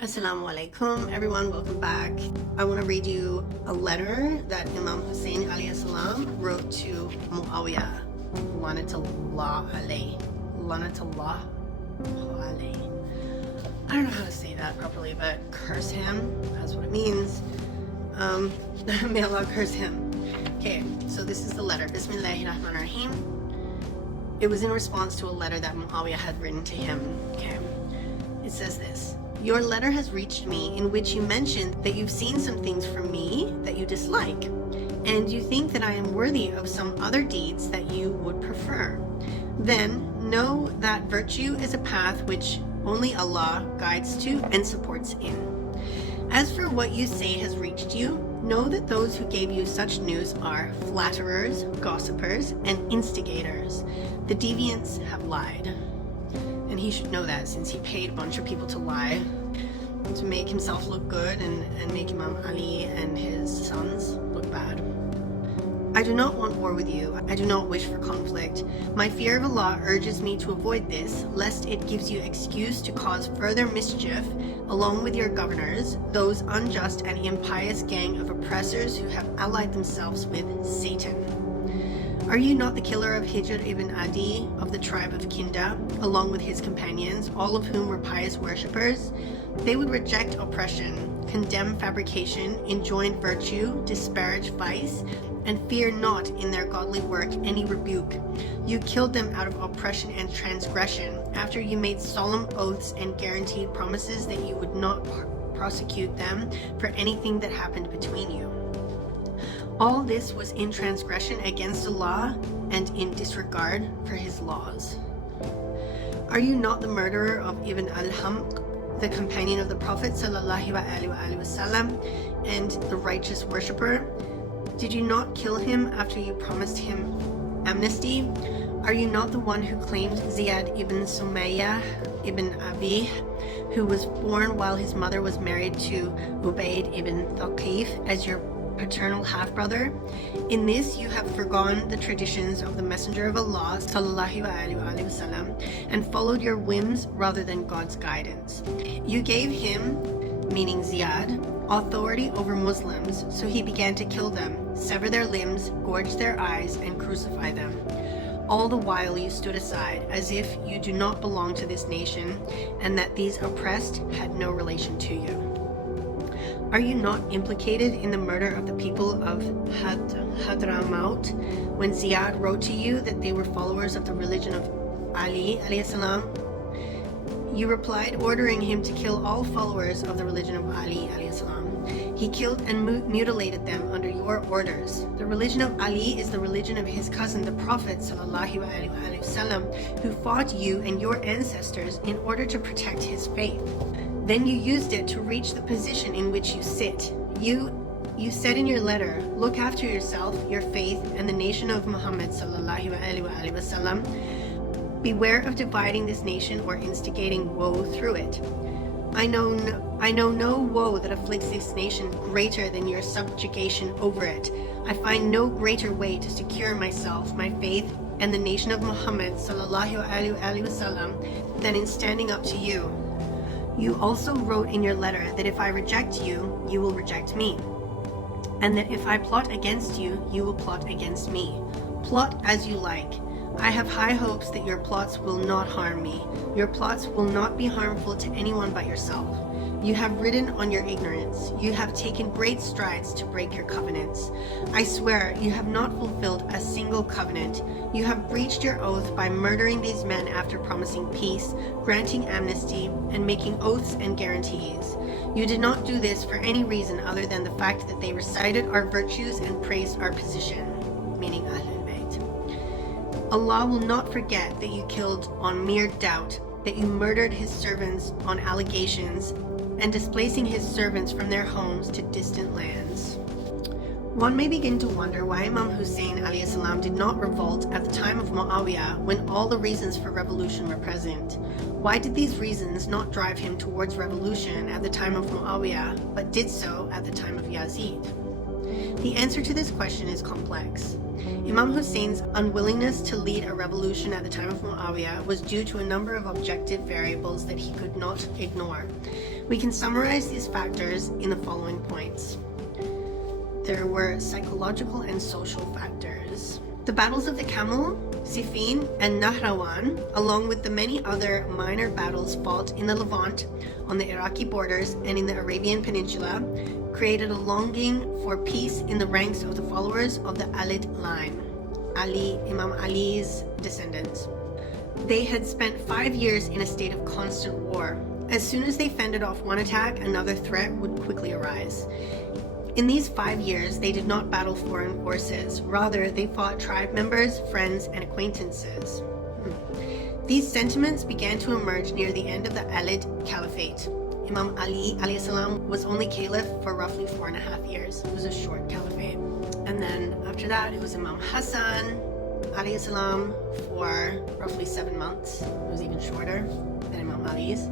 Assalamu alaikum everyone, welcome back. I want to read you a letter that Imam Hussain alayhi salam wrote to Muawiyah. Lanatullah alayhi. Lanatullah alayhi. I don't know how to say that properly, but curse him, that's what it means. May Allah curse him. Okay, so this is the letter. Bismillahirrahmanirrahim. It was in response to a letter that Muawiyah had written to him. Okay, it says this. Your letter has reached me in which you mentioned that you've seen some things from me that you dislike, and you think that I am worthy of some other deeds that you would prefer. Then know that virtue is a path which only Allah guides to and supports in. As for what you say has reached you, know that those who gave you such news are flatterers, gossipers, and instigators. The deviants have lied. And he should know that, since he paid a bunch of people to lie to make himself look good and make Imam Ali and his sons look bad. I do not want war with you. I do not wish for conflict. My fear of Allah urges me to avoid this, lest it gives you excuse to cause further mischief along with your governors, those unjust and impious gang of oppressors who have allied themselves with Satan. Are you not the killer of Hijr ibn Adi of the tribe of Kinda, along with his companions, all of whom were pious worshippers? They would reject oppression, condemn fabrication, enjoin virtue, disparage vice, and fear not in their godly work any rebuke. You killed them out of oppression and transgression, after you made solemn oaths and guaranteed promises that you would not prosecute them for anything that happened between you. All this was in transgression against Allah and in disregard for his laws. Are you not the murderer of Ibn al-Hamq, the companion of the Prophet ﷺ, and the righteous worshipper? Did you not kill him after you promised him amnesty? Are you not the one who claimed Ziyad ibn Sumayyah ibn Abi, who was born while his mother was married to Ubayd ibn Thaqif, as your paternal half-brother? In this you have forgone the traditions of the Messenger of Allah ﷺ, and followed your whims rather than God's guidance. You gave him, meaning Ziyad, authority over Muslims, so he began to kill them, sever their limbs, gorge their eyes, and crucify them. All the while you stood aside, as if you do not belong to this nation, and that these oppressed had no relation to you. Are you not implicated in the murder of the people of Hadramaut, when Ziyad wrote to you that they were followers of the religion of Ali alayhi salam? You replied, ordering him to kill all followers of the religion of Ali alayhi salam. He killed and mutilated them under your orders. The religion of Ali is the religion of his cousin, the Prophet ﷺ, who fought you and your ancestors in order to protect his faith. Then you used it to reach the position in which you sit. You said in your letter, look after yourself, your faith, and the nation of Muhammad ﷺ. Beware of dividing this nation or instigating woe through it. I know no woe that afflicts this nation greater than your subjugation over it. I find no greater way to secure myself, my faith, and the nation of Muhammad ﷺ than in standing up to you. You also wrote in your letter that if I reject you, you will reject me, and that if I plot against you, you will plot against me. Plot as you like. I have high hopes that your plots will not harm me. Your plots will not be harmful to anyone but yourself. You have ridden on your ignorance. You have taken great strides to break your covenants. I swear you have not fulfilled a single covenant. You have breached your oath by murdering these men after promising peace, granting amnesty, and making oaths and guarantees. You did not do this for any reason other than the fact that they recited our virtues and praised our position, meaning Ahlul Bayt. Allah will not forget that you killed on mere doubt, that you murdered his servants on allegations, and displacing his servants from their homes to distant lands. One may begin to wonder why Imam Hussain alayhi salam did not revolt at the time of Muawiyah when all the reasons for revolution were present. Why did these reasons not drive him towards revolution at the time of Muawiyah, but did so at the time of Yazid? The answer to this question is complex. Imam Hussein's unwillingness to lead a revolution at the time of Muawiyah was due to a number of objective variables that he could not ignore. We can summarize these factors in the following points. There were psychological and social factors. The battles of the Camel, Siffin, and Nahrawan, along with the many other minor battles fought in the Levant, on the Iraqi borders, and in the Arabian Peninsula, created a longing for peace in the ranks of the followers of the Alid line, Imam Ali's descendants. They had spent 5 years in a state of constant war. As soon as they fended off one attack, another threat would quickly arise. In these 5 years, they did not battle foreign forces. Rather, they fought tribe members, friends, and acquaintances. These sentiments began to emerge near the end of the Alid Caliphate. Imam Ali alayhi salam was only caliph for roughly 4.5 years. It was a short caliphate. And then after that, it was Imam Hussain alayhi salam for roughly 7 months. It was even shorter than Imam Ali's.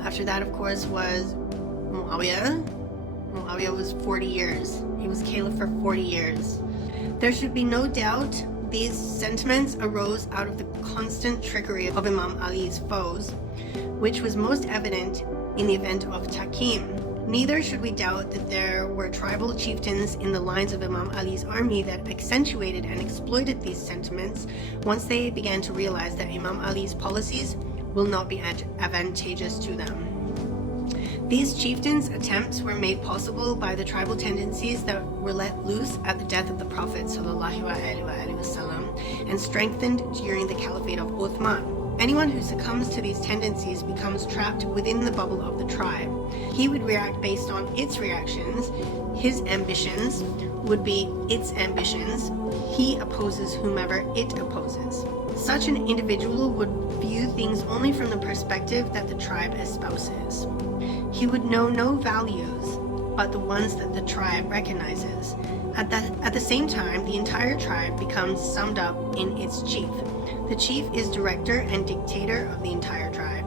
After that, of course, was Muawiyah. Muawiyah was 40 years. He was caliph for 40 years. There should be no doubt these sentiments arose out of the constant trickery of Imam Ali's foes, which was most evident in the event of Takim. Neither should we doubt that there were tribal chieftains in the lines of Imam Ali's army that accentuated and exploited these sentiments once they began to realize that Imam Ali's policies will not be advantageous to them. These chieftains' attempts were made possible by the tribal tendencies that were let loose at the death of the Prophet ﷺ and strengthened during the Caliphate of Uthman. Anyone who succumbs to these tendencies becomes trapped within the bubble of the tribe. He would react based on its reactions. His ambitions would be its ambitions. He opposes whomever it opposes. Such an individual would view things only from the perspective that the tribe espouses. He would know no values but the ones that the tribe recognizes. At the same time, the entire tribe becomes summed up in its chief. The chief is director and dictator of the entire tribe.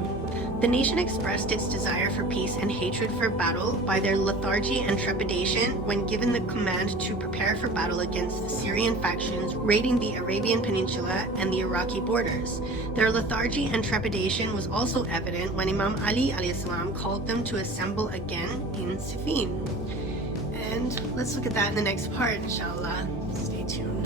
The nation expressed its desire for peace and hatred for battle by their lethargy and trepidation when given the command to prepare for battle against the Syrian factions raiding the Arabian Peninsula and the Iraqi borders. Their lethargy and trepidation was also evident when Imam Ali alayhi salam called them to assemble again in Siffin. And let's look at that in the next part, inshallah. Stay tuned.